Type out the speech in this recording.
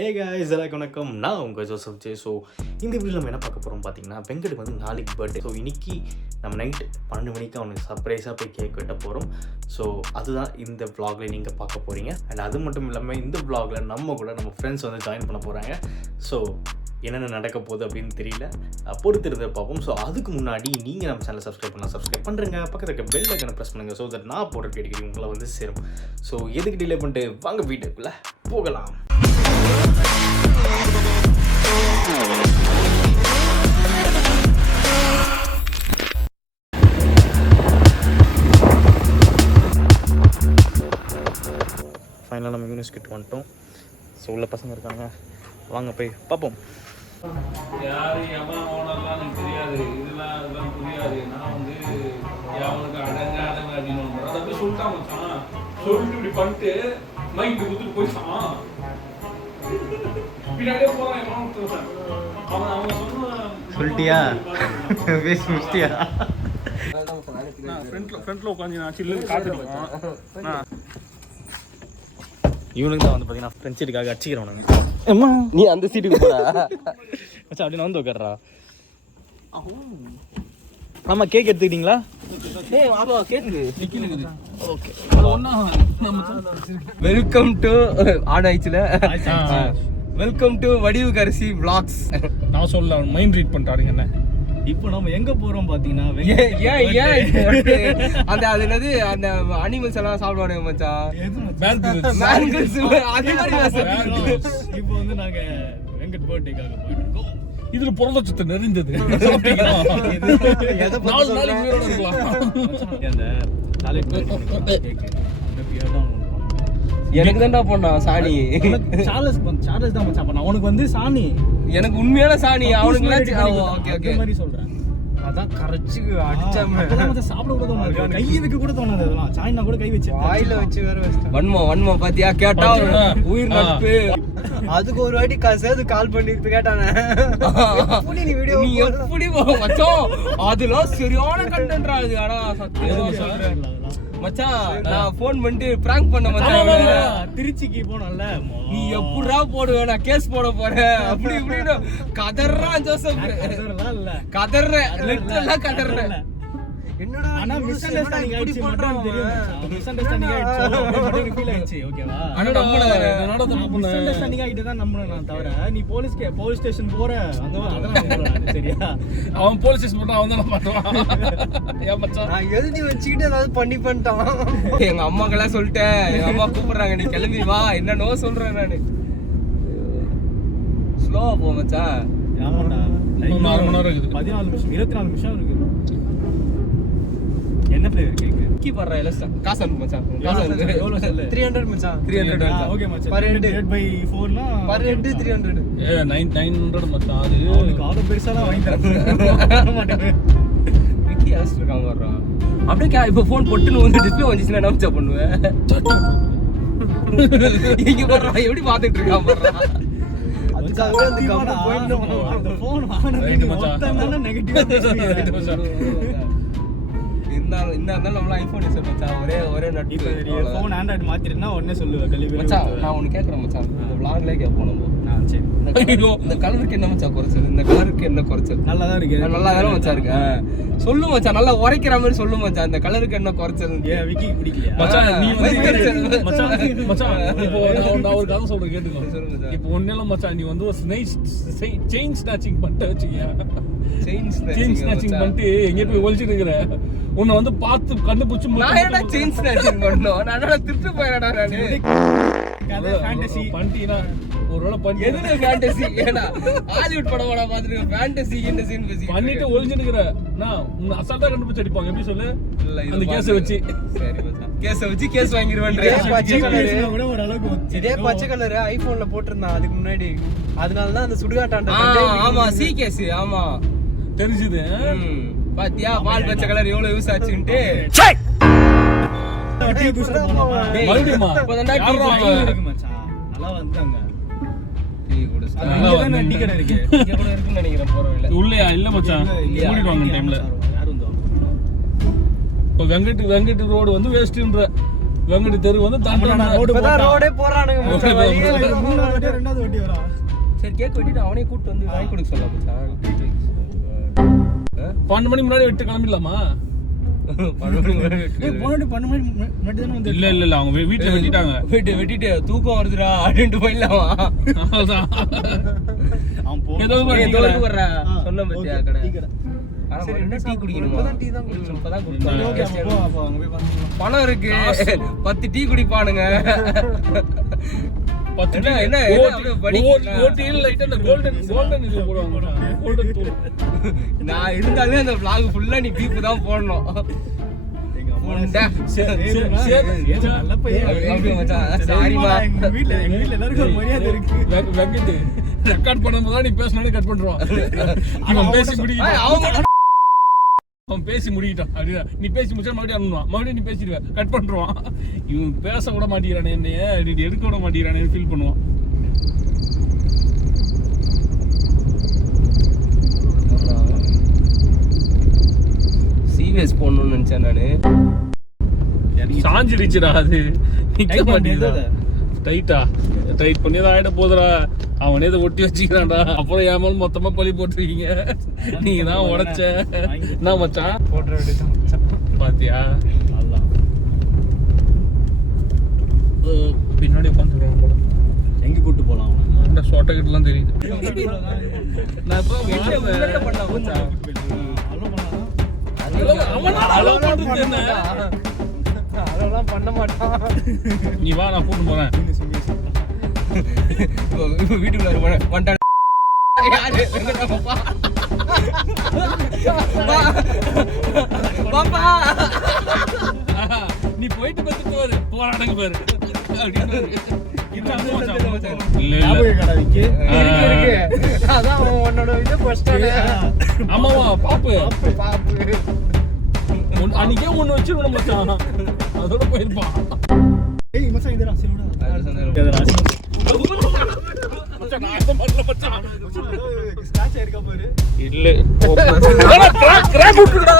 Hey guys எல்லாருக்கும் வணக்கம். நான் உங்கள் ஜோசப் ஜே. ஸோ இந்த வீடியோ நம்ம என்ன பார்க்க போகிறோம் பார்த்தீங்கன்னா, வெங்கட் வந்து நாளைக்கு பர்த்டே. ஸோ இன்றைக்கி நம்ம நைட்டு 12 மணிக்கு அவனுக்கு சர்ப்ரைஸாக போய் கேக் வெட்ட போகிறோம். ஸோ அதுதான் இந்த vlogல நீங்கள் பார்க்க போகிறீங்க. அண்ட் அது மட்டும் இல்லாமல் இந்த vlogல நம்ம ஃப்ரெண்ட்ஸ் வந்து ஜாயின் பண்ண போகிறாங்க. ஸோ என்னென்ன நடக்க போகுது அப்படின்னு தெரியல, பொறுத்திருந்த பார்ப்போம். ஸோ அதுக்கு முன்னாடி நீங்கள் நம்ம சேனலை சப்ஸ்கிரைப் பண்ணுறேங்க, பக்கத்தில் இருக்க பெல் ஐக்கனை ப்ரெஸ் பண்ணுங்கள். ஸோ தட் நான் போடுற கேட்குறீங்க உங்களை வந்து சேரும். ஸோ எதுக்கு டிலே பண்ணிட்டு வாங்க வீட்டுக்குள்ளே போகலாம். ஃபைனலாக நம்ம யூனிஸ் கிட்ட வந்துட்டோம். ஸோ உள்ள பசங்க இருக்காங்க, வாங்க போய் பார்ப்போம். யாரு எவன் ஓனர்லாம் எனக்கு தெரியாது, இதெல்லாம் புரியாது. நான் வந்து அவனுக்கு அடங்க அப்படின்னு அதை போய் சொல்லிட்டான் மச்சான். சொல்லிட்டு இப்படி பண்ணிட்டு மைக் கொடுத்துட்டு போயிட்டான். பின்னாடியே போறான் அவன் அவன் சொன்ன சொல்லிட்டியா பேசி முடிச்சிட்டியா? ஃப்ரண்ட்ல உட்காந்து நான் சில்லு காத்துருவான். இவனுக்கு தான் வந்து பார்த்தீங்கன்னா ஃப்ரெண்ட் சீட்டுக்காக அடிச்சிக்கிறவனுங்க. அம்மா நீ அந்த சீட்டுக்கு போடா மச்சான் அப்படின்னு வந்து உட்கார்றா. ஆமா கேக் எடுத்துக்கிட்டீங்களா? ஏய் ஆமா கேக்குது நிக்குது. ஓகே. ஒண்ணா welcome to ஆடாய்ச்சில welcome to Vadivu கரிசி vlogs. நான் சொல்ல மைண்ட் ரீட் பண்ணிட்டாருங்க என்ன. இப்போ நம்ம எங்க போறோம் பாத்தீங்கன்னா, அந்த அது என்னது அந்த அனிமல்ஸ் எல்லாம் சாப்பிடுவானுங்க மச்சான். பேங்கிள்ஸ் அதே மாதிரி இப்போ வந்து நாங்க வெங்கட் பர்த்டேக்காக போயிட்டு இருக்கோம். இதுல புரதச்சத்து நிறைந்தது. நாலு நாளைக்கு உயிரோட இருக்கலாம். அந்த சாலிட் கேக் எனக்கு தான்டா போனான் சாணி. சார்லஸ் தான் மச்சான் பண்ணா. உனக்கு வந்து சாணி, எனக்கு உண்மையான சாணி. அவனுக்கு ஓகே ஓகே மாதிரி சொல்றேன். அதான் கரைச்சு அடிச்சாம மச்சான் சாப்பிட கூட தோணாது, கை வைக்க கூட தோணாது. அதெல்லாம் சாணினா கூட கை வச்சு வாயில வச்சு வேற வச்சிட்டேன். வன்மம் பாத்தியா? கேட்டா உயிர் நட்பு. அதுக்கு ஒரு வாட்டி சேர்த்து கால் பண்ணிட்டு கேட்டானே, நீ எப்படி மச்சான் அதெல்லாம் சரியான கண்டென்ட்ரா அது. ஆனா சத்தியம் மச்சான் நான் போன் பண்ணிட்டு பிராங்க் பண்ண மச்சான். திருச்சிக்கு போனோம்ல, நீ எப்படா போடுவ, நான் கேஸ் போட போறேன் அப்படி இப்படின்னு கதறான் ஜோசப். கதறேன் லிட்டரலா கதறேன். என்னடா ஆனா மிஸ் அண்டர்ஸ்டாண்டிங் ஆயிடுச்சு மட்டும் தெரியும் மச்சான். மிஸ் அண்டர்ஸ்டாண்டிங் ஆயிடுச்சு மட்டும் ஃபீல் ஆயிடுச்சு. ஓகேவா? ஆனா மிஸ் அண்டர்ஸ்டாண்டிங் ஆயிட்டு தான் நம்புறேன் நான். தவிர நீ போலீஸ் ஸ்டேஷன் போற அதெல்லாம் நம்புறேன். சரியா? அவன் போலீஸ் ஸ்டேஷன் போனா அவன் தான் பண்ணுவான். ஏன் மச்சான் நான் எழுதி வச்சுக்கிட்டு ஏதாவது பண்ணிட்டான். எங்க அம்மாக்கெல்லாம் சொல்லிட்டேன், எங்க அம்மா கூப்பிடுறாங்க நீ கிளம்பி வா என்னன்னோ சொல்றேன் நானு. ஸ்லோவா போ மச்சான். ஆமாடா, 4 மணி நேரம் இருக்குது. 14 நிமிஷம் 24 நிமிஷம் இருக்கு. என்ன ஃப்ளேவர் கேக்? கீ பண்ற எலஸ்டா காசு அனுப்பு மச்சான். காசு அனுப்பு. எவ்வளவு சொல்லு? 300 மச்சான். 300 ஓகே மச்சான். per head by 4 னா per head 300. 900 மச்சான். அது அவனுக்கு ஆர்டர் பெருசாலாம் வாங்கி தரேன். விக்கி அலஸ்ட் இருக்காங்க வர்றா. அப்படியே இப்போ ஃபோன் போட்டுன்னு வந்து டிஸ்ப்ளே வந்துச்சுனா என்ன மச்சான் பண்ணுவேன்? இங்க வர்றா எப்படி பாத்துட்டு இருக்கான் வர்றா. அதுக்காகவே அந்த கம்பெனி போயிட்டோம். அந்த ஃபோன் வாங்குனது மொத்தமா நெகட்டிவா பேசுறீங்க. இருந்தாலும் நம்மள ஐபோன் யூஸ் மச்சான். ஒரே நட். இப்போ ஃபோன் ஆண்ட்ராய்டு மாத்திரனா உடனே சொல்லுவ டெலிவரி மச்சான். நான் ஒன்னு கேக்குறேன் மச்சான், இந்த vlogல கேப்போம் நம்ம. சரி. இந்த கலருக்கு என்ன மச்சான் குறைச்சல்? இந்த கலருக்கு என்ன குறைச்சல்? நல்லா தான் இருக்கு. நல்லா தான மச்சான் இருக்கு. சொல்லு மச்சான், நல்லா உரைக்கிற மாதிரி சொல்லு மச்சான். இந்த கலருக்கு என்ன குறைச்சல்? ஏன் விக்கி பிடிக்கலையா மச்சான்? நீ வந்து மச்சான் இப்போ நான் ஒரு கதை சொல்றேன் கேட்டுக்கோ. இப்போ ஒண்ணேல மச்சான் நீ வந்து ஒரு செயின் ஸ்நாச்சிங் பண்ணிட்டு வச்சியா? செயின் ஸ்நாச்சிங் பண்ணிட்டு எங்க போய் ஒளிச்சிட்டு இருக்கற? உன்னை வந்து பார்த்து கண்டுபிடிச்சு நான் என்ன செயின் ஸ்நாச்சிங் பண்ணோம்? நான் என்ன திருட்டு போயடா நானு? கதை ஃபேண்டசி பண்ணிட்டீனா ஒருவேளை பண்ணி எதுல ஃபேண்டசி? ஏடா ஹாலிவுட் படமாடா பாத்துட்டு ஃபேண்டசி என்னசின்னு பேசி பண்ணிட்டு ஒளிஞ்சிட்டு இருக்கற. நான் உன்னை அசால்ட்டா கண்டுபிடிச்சு அடிப்பாங்க. எப்படி சொல்லு? அந்த கேஸை வச்சு. சரி மச்சான், கேஸை வச்சு கேஸ் வாங்கிடுவேன்றே. கூட ஒரு அளவுக்கு இதே பச்சை கலர் ஐபோன்ல போட்டிருந்தான் அதுக்கு முன்னாடி. அதனால தான் அந்த சுடுகாட்டாண்ட. ஆமா சி கேஸ். ஆமா தெரிஞ்சுது. பாத்தியா பால் பச்சை கலர் எவ்வளவு யூஸ் ஆச்சுன்ட்டு. மறுபடியுமா இப்பதான்டா இருக்கு மச்சான். நல்லா வந்தாங்க. டீ குடிச்சா நல்லா வந்து டீ கடை இருக்கு. இங்க கூட இருக்குன்னு நினைக்கிறேன் போற வழியில. உள்ளயா? இல்ல மச்சான், மூடிடுவாங்க டைம்ல. யார் வந்தோம்? இப்போ வெங்கட் ரோடு வந்து வேஸ்ட்ன்ற வெங்கட தெரு வந்து தாண்டணும். இப்பதான் ரோடே போறானுங்க மச்சான். வழியே இல்ல. மூணாவது வாட்டி ரெண்டாவது வாட்டி வரா. சரி கேக் வெட்டிட்டு அவனே கூட்டு வந்து வாங்கி கொடுக்க சொல்லலாம் மச்சான். 12 மணி முன்னாடி விட்டு கிளம்பிடலாமா? 12 மணி முன்னாடி ஏய் போனடி 12 மணி முன்னாடி தான வந்து. இல்ல அவங்க வீட்டுல வெட்டிட்டாங்க. வெட்டிட்டு தூக்கம் வருதுடா அப்படின்ட்டு போயிடலாமா? அவ்வளவுதான். அவன் போ. ஏதோ வர்ற சொன்ன பத்தியா கடை. டீ கடை. ஆனா சரி டீ குடிக்கணுமா? இப்பதான் டீ தான் குடிச்சோம். இப்பதான் ஓகே குடிச்சோம். அப்போ அங்க போய் பாத்துக்கலாம். பணம் இருக்கு 10 டீ குடிப்பானுங்க. 10 என்ன என்ன அப்படியே படி ஓட்டியில் லைட்டா அந்த கோல்டன் இது போடுவாங்க. கோல்டன் தூள். நான் இருந்தாலே அந்த vlog ஃபுல்லா நீ பீப் தான் போடணும். எங்க அம்மா உண்டா? நல்ல பையன். அப்படியே மச்சான் சாரிமா. எங்க வீட்ல எல்லாருக்கும் ஒரு மரியாதை இருக்கு. வெங்கட் ரெக்கார்ட் பண்ணும்போது நீ பேசணும்னு கட் பண்றான். இவன் பேசி முடிக்கிட்டான். அவன் பேசி முடிக்கிட்டான். அப்படின்னா நீ பேசி முடிச்சா மறுபடியும் அனுப்புவான். மறுபடியும் நீ பேசிடுவ கட் பண்றான். இவன் பேச கூட மாட்டேங்கிறானே, என்னைய எடுக்க விட மாட்டேங்கிறானே ஃபீல் பண்ணுவான். சீரியஸ் போடணும்னு நினைச்சேன் நானு. சாஞ்சிடுச்சுடா அது. நிக்க டைட் மாட்டேங்குதா? பண்ணியது. டைட்டா டைட் பண்ணி தான் ஆயிட போதுடா. அவனே இதை ஒட்டி வச்சுக்கிறான்டா. அப்புறம் ஏமால் மொத்தமா பழி போட்டுருவீங்க. நீங்க தான் உடைச்ச. என்ன மச்சான் போட்ற வேண்டியதான் மச்சான். பாத்தியா? அல்லாஹ். பின்னாடி உட்காந்துருவான் போல. எங்க கூட்டி போலாம் அவன? இந்த சொட்டை கிட்டலாம் தெரியுது. நான் இப்போ முன்னாடி பண்ணா மச்சான். அலோ பண்ணலாம். அவனால அலோவ் பண்றது என்ன? அதெல்லாம் பண்ண மாட்டான். நீ வா, நான் கூட்டு போறேன். வீட்டுக்குள்ள வந்துட்டான். யாரு? பாப்பா. பாப்பா. நீ போயிட்டு பார்த்துட்டு வரு. போராடுங்க பாரு. இல்ல ஞாபகம் கடை விக்கி. இருக்கு. அதான் அவன் உன்னோட இது ஃபர்ஸ்ட் ஆமாவா பாப்பு பாப்பு. அன்னைக்கே ஒண்ணு வச்சிருக்கணும் மச்சான். அதோட போயிருப்பான். ஏய் மச்சான் இதரா சிவுடா. இதரா. மச்சான் நான் என்ன பண்ணல மச்சான். ஸ்கிராட்ச் ஆயிருக்கா பாரு. இல்ல கிராக் விட்டுடா.